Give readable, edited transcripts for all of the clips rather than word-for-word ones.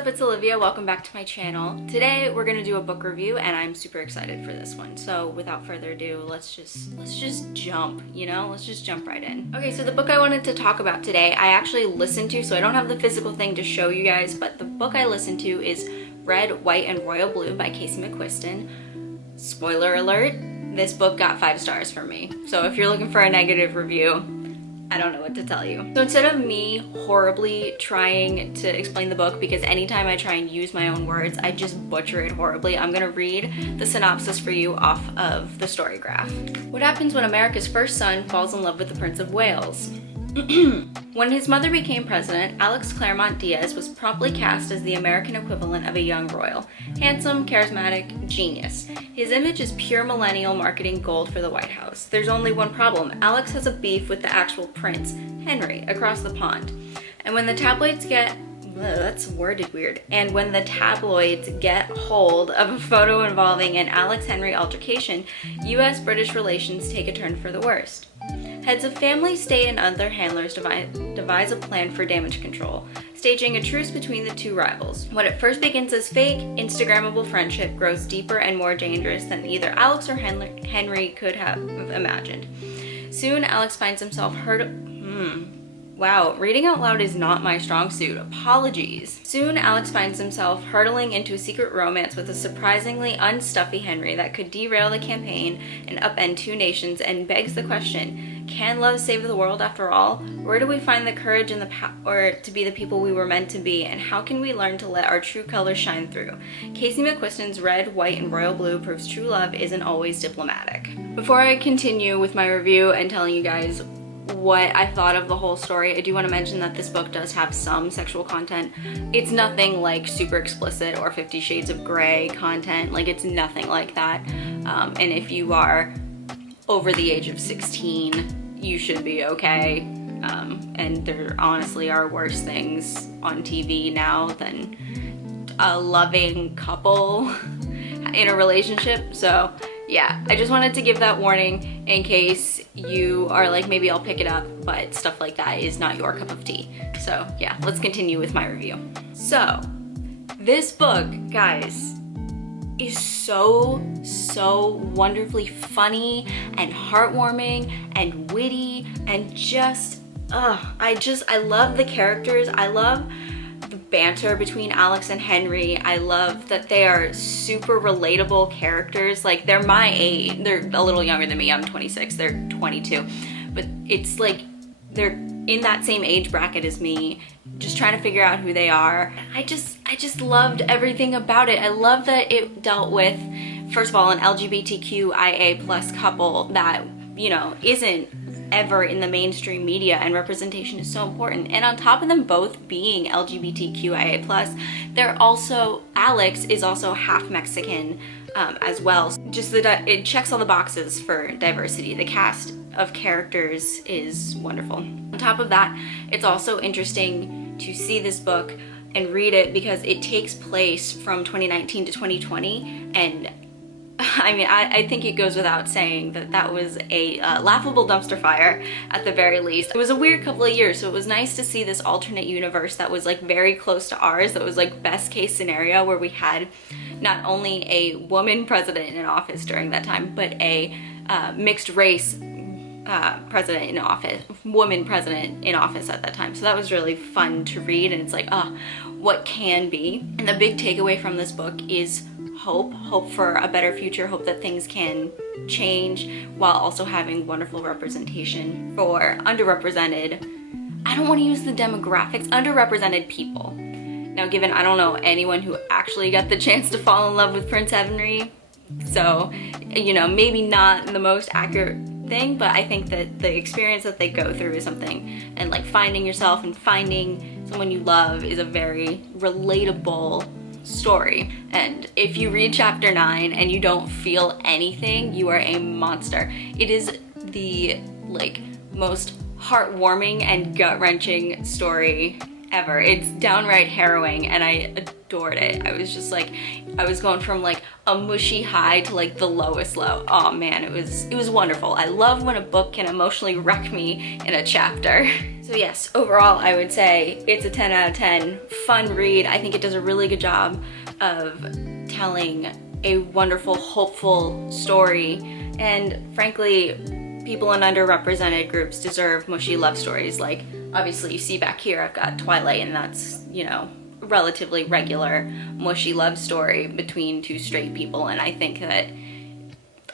up? It's Olivia. Welcome back to my channel. Today we're gonna do a book review and I'm super excited for this one. So without further ado, let's just jump, let's just jump right in. Okay, so the book I wanted to talk about today, I actually listened to, so I don't have the physical thing to show you guys, but the book I listened to is Red, White, and Royal Blue by Casey McQuiston. Spoiler alert, this book got 5 stars from me. So if you're looking for a negative review, I don't know what to tell you. So instead of me horribly trying to explain the book, because anytime I try and use my own words, I just butcher it horribly, I'm gonna read the synopsis for you off of the story graph. What happens when America's first son falls in love with the Prince of Wales? When his mother became president, Alex Claremont Diaz was promptly cast as the American equivalent of a young royal. Handsome, charismatic, genius. His image is pure millennial marketing gold for the White House. There's only one problem. Alex has a beef with the actual prince, Henry, across the pond. And when the tabloids get that's worded weird. And when the tabloids get hold of a photo involving an Alex-Henry altercation, US-British relations take a turn for the worst. Heads of family, state, and other handlers devise a plan for damage control, staging a truce between the two rivals. What at first begins as fake, Instagrammable friendship grows deeper and more dangerous than either Alex or Henry could have imagined. Soon, Alex finds himself Wow, reading out loud is not my strong suit. Apologies. Soon, Alex finds himself hurtling into a secret romance with a surprisingly unstuffy Henry that could derail the campaign and upend 2 nations, and begs the question, can love save the world after all? Where do we find the courage and the power to be the people we were meant to be, and how can we learn to let our true colors shine through? Casey McQuiston's Red, White, and Royal Blue proves true love isn't always diplomatic. Before I continue with my review and telling you guys what I thought of the whole story, I do want to mention that this book does have some sexual content. It's nothing like super explicit or 50 Shades of Grey content, like it's nothing like that. And if you are over the age of 16, you should be okay. And there honestly are worse things on TV now than a loving couple in a relationship. So yeah, I just wanted to give that warning in case you are like, maybe I'll pick it up, but stuff like that is not your cup of tea. So yeah, let's continue with my review. So this book, guys, is so wonderfully funny and heartwarming and witty and just, I love the characters. I love the banter between Alex and Henry. I love that they are super relatable characters. Like, they're my age. They're a little younger than me. I'm 26, they're 22. But it's like they're in that same age bracket as me, just trying to figure out who they are. I just loved everything about it. I love that it dealt with, first of all, an LGBTQIA plus couple that, isn't ever in the mainstream media, and representation is so important. And on top of them both being LGBTQIA plus, Alex is also half Mexican as well. Just it checks all the boxes for diversity. The cast of characters is wonderful. On top of that, it's also interesting to see this book and read it because it takes place from 2019 to 2020, and I mean, I think it goes without saying that that was a laughable dumpster fire at the very least. It was a weird couple of years, so it was nice to see this alternate universe that was like very close to ours, that was like best case scenario, where we had not only a woman president in office during that time, but a mixed race president in office, woman president in office at that time. So that was really fun to read, and it's like, what can be. And the big takeaway from this book is hope for a better future, hope that things can change, while also having wonderful representation for underrepresented, I don't want to use the demographics, underrepresented people. Now, given I don't know anyone who actually got the chance to fall in love with Prince Henry, so, maybe not the most accurate thing, but I think that the experience that they go through is something, and like finding yourself and finding someone you love is a very relatable story. And if you read chapter 9 and you don't feel anything, you are a monster. It is the most heartwarming and gut-wrenching story ever. It's downright harrowing, and I adored it. I was just like, I was going from like a mushy high to like the lowest low. Oh man, it was wonderful. I love when a book can emotionally wreck me in a chapter. So yes, overall I would say it's a 10 out of 10. Fun read. I think it does a really good job of telling a wonderful, hopeful story, and frankly, people in underrepresented groups deserve mushy love stories. Like, obviously you see back here I've got Twilight, and that's, you know, relatively regular mushy love story between two straight people, and I think that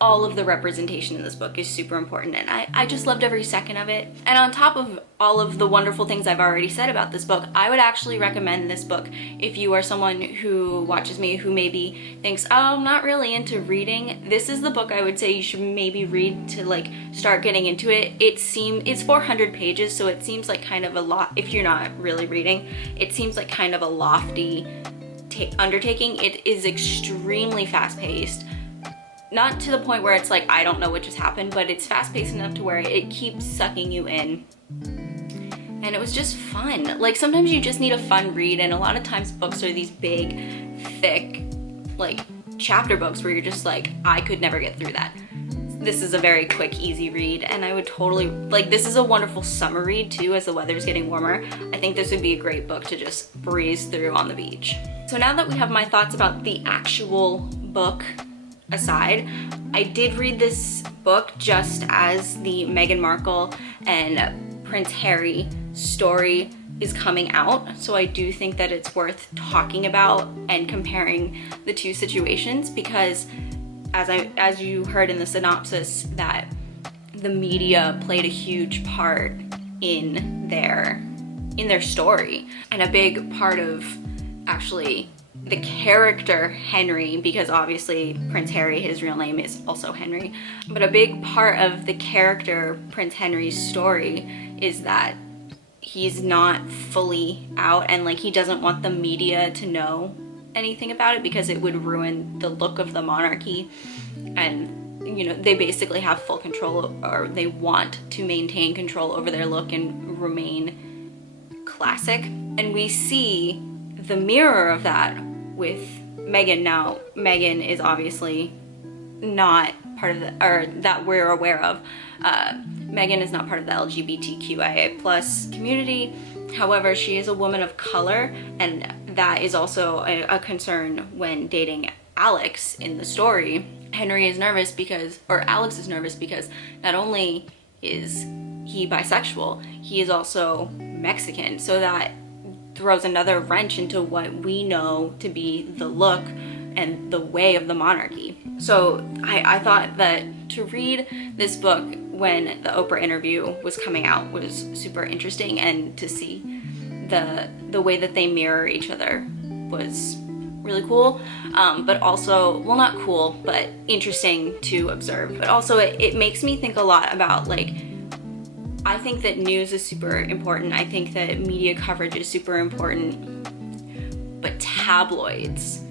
all of the representation in this book is super important, and I just loved every second of it. And on top of all of the wonderful things I've already said about this book, I would actually recommend this book if you are someone who watches me who maybe thinks, oh, I'm not really into reading. This is the book I would say you should maybe read to like start getting into it. It's 400 pages, so it seems like kind of a lot. If you're not really reading, it seems like kind of a lofty undertaking. It is extremely fast-paced. Not to the point where it's like, I don't know what just happened, but it's fast-paced enough to where it keeps sucking you in. And it was just fun. Like, sometimes you just need a fun read, and a lot of times books are these big, thick, like, chapter books where you're just like, I could never get through that. This is a very quick, easy read, and I would totally, like, this is a wonderful summer read too, as the weather's getting warmer. I think this would be a great book to just breeze through on the beach. So now that we have my thoughts about the actual book aside, I did read this book just as the Meghan Markle and Prince Harry story is coming out, so I do think that it's worth talking about and comparing the two situations, because as you heard in the synopsis, that the media played a huge part in their story, and a big part of actually the character Henry, because obviously Prince Harry, his real name is also Henry, but a big part of the character Prince Henry's story is that he's not fully out, and like he doesn't want the media to know anything about it because it would ruin the look of the monarchy. And you know, they basically have full control, or they want to maintain control over their look and remain classic. And we see the mirror of that with Meghan. Now, Meghan is obviously not part of the, or that we're aware of, Meghan is not part of the LGBTQIA plus community. However, she is a woman of color, and that is also a concern when dating Alex in the story. Henry is nervous because, or Alex is nervous because not only is he bisexual, he is also Mexican, so that throws another wrench into what we know to be the look and the way of the monarchy. So I thought that to read this book when the Oprah interview was coming out was super interesting, and to see the way that they mirror each other was really cool, but also, well, not cool, but interesting to observe. But also it makes me think a lot about, like, I think that news is super important. I think that media coverage is super important, but tabloids,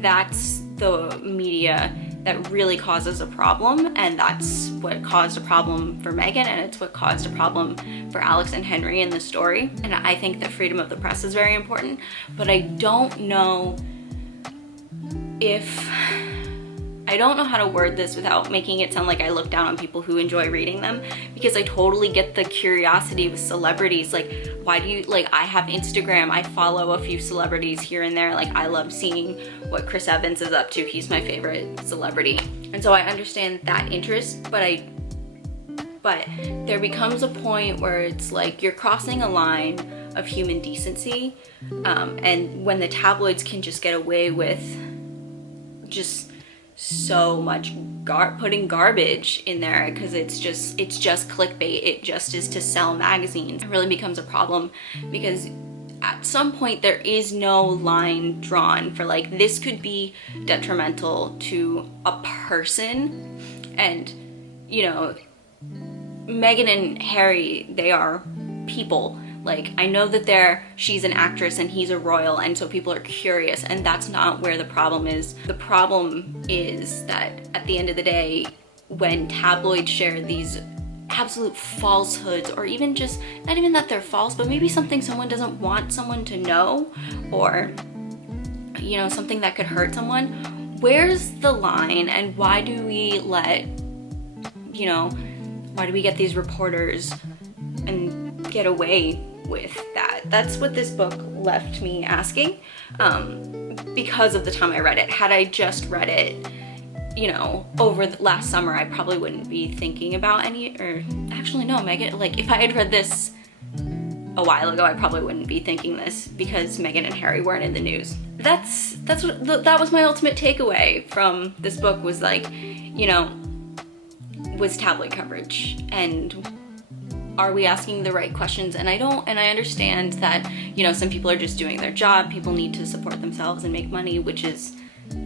that's the media that really causes a problem, and that's what caused a problem for Meghan, and it's what caused a problem for Alex and Henry in the story. And I think that freedom of the press is very important, but I don't know how to word this without making it sound like I look down on people who enjoy reading them, because I totally get the curiosity with celebrities. Like, why do you, like, I have Instagram, I follow a few celebrities here and there. Like, I love seeing what Chris Evans is up to. He's my favorite celebrity. And so I understand that interest, but there becomes a point where it's like you're crossing a line of human decency, and when the tabloids can just get away with just so much putting garbage in there because it's just clickbait, it just is to sell magazines, it really becomes a problem, because at some point there is no line drawn for, like, this could be detrimental to a person. And you know, Meghan and Harry, they are people. Like, I know that she's an actress and he's a royal, and so people are curious, and that's not where the problem is. The problem is that at the end of the day, when tabloids share these absolute falsehoods, or even just, not even that they're false, but maybe something someone doesn't want someone to know, or, you know, something that could hurt someone, where's the line? And why do we let, you know, why do we get these reporters and get away with that? That's what this book left me asking, because of the time I read it. Had I just read it, you know, over the last summer, I probably wouldn't be thinking about any, or actually no, Megan, like if I had read this a while ago, I probably wouldn't be thinking this because Meghan and Harry weren't in the news. That was my ultimate takeaway from this book, was like, you know, was tabloid coverage, and are we asking the right questions? And I understand that, you know, some people are just doing their job. People need to support themselves and make money, which is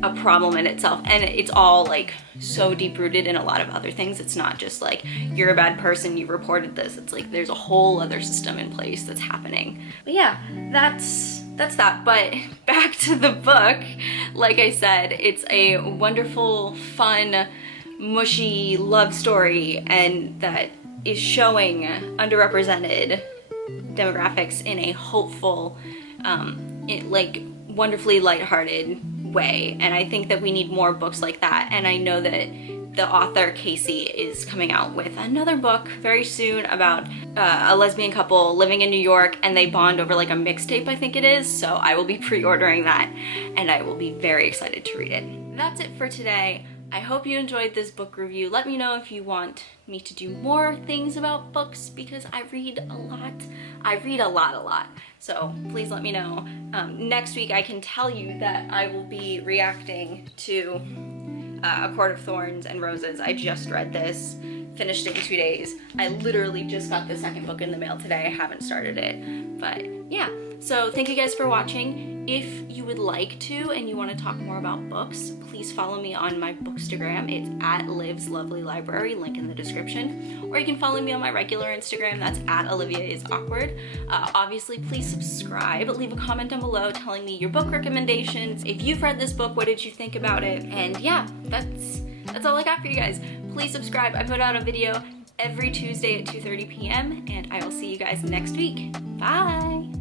a problem in itself, and it's all like so deep rooted in a lot of other things. It's not just like, you're a bad person, you reported this. It's like there's a whole other system in place that's happening. But yeah, that's that. But back to the book, like I said, it's a wonderful, fun, mushy love story, and that is showing underrepresented demographics in a hopeful, like wonderfully lighthearted way. And I think that we need more books like that. And I know that the author Casey is coming out with another book very soon about a lesbian couple living in New York, and they bond over like a mixtape, I think it is. So I will be pre-ordering that, and I will be very excited to read it. That's it for today. I hope you enjoyed this book review. Let me know if you want me to do more things about books, because I read a lot. I read a lot. So please let me know. Next week I can tell you that I will be reacting to A Court of Thorns and Roses. I just read this, finished it in 2 days. I literally just got the second book in the mail today. I haven't started it, but yeah. So thank you guys for watching. If you would like to and you want to talk more about books, please follow me on my Bookstagram. It's at Liv's Lovely Library, link in the description. Or you can follow me on my regular Instagram, that's at Olivia is Awkward. Obviously, please subscribe. Leave a comment down below telling me your book recommendations. If you've read this book, what did you think about it? And yeah, that's all I got for you guys. Please subscribe. I put out a video every Tuesday at 2:30 p.m. and I will see you guys next week. Bye!